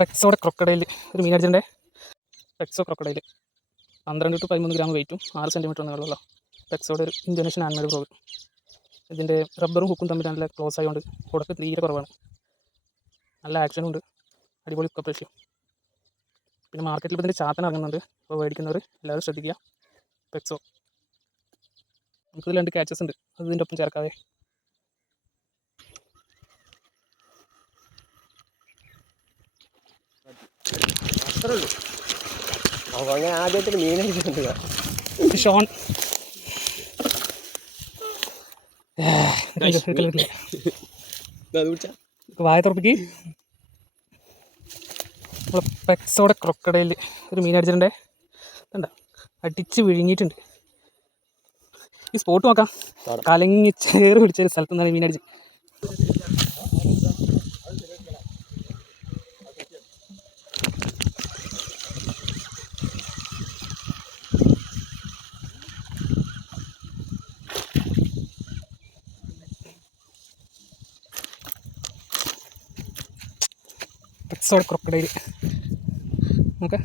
പെക്സോടെ crocodile ഒരു മീൻ അടിച്ചിൻ്റെ പെക്സോ crocodile 12 to 13 gram വെയിറ്റും 6 centimetre നീളമുള്ള പെക്സോടെ ഒരു ഇന്തോനേഷ്യൻ ആൻമേഡ് ഫ്രോഗ്. ഇതിൻ്റെ റബ്ബറും ഹുക്കും തമ്മിൽ നല്ല ക്ലോസ് ആയതുകൊണ്ട് കൊടുക്ക് തീരെ കുറവാണ്. നല്ല ആക്ഷനും ഉണ്ട്, അടിപൊളി ഹുക്കപ്പ് റേഷ്യോ. പിന്നെ മാർക്കറ്റിൽ ഇപ്പോൾ ഇതിൻ്റെ ചാത്തൻ ഇറങ്ങുന്നുണ്ട്. അപ്പോൾ മേടിക്കുന്നവർ എല്ലാവരും ശ്രദ്ധിക്കുക. പെക്സോ നമുക്കിതിൽ 2 ക്യാച്ചസ് ഉണ്ട്, അത് ഇതിൻ്റെ ഒപ്പം ചേർക്കാതെ. ആദ്യമായിട്ട് മീൻ ഷോൺ വായ തുറപ്പിക്ക്. നമ്മളെ പെക്സോടെ ക്രൊക്കഡൈൽ ഒരു മീൻ അടിച്ചിട്ടുണ്ടേ, കണ്ട അടിച്ച് വിഴുങ്ങിയിട്ടുണ്ട്. ഈ സ്പോട്ട് നോക്കാം, കലങ്ങി ചേറ് പിടിച്ചൊരു സ്ഥലത്ത് നിന്നാണ് മീൻ അടിച്ച്. പെക്സോടെ ക്രൊക്കഡൈൽ നോക്കാം.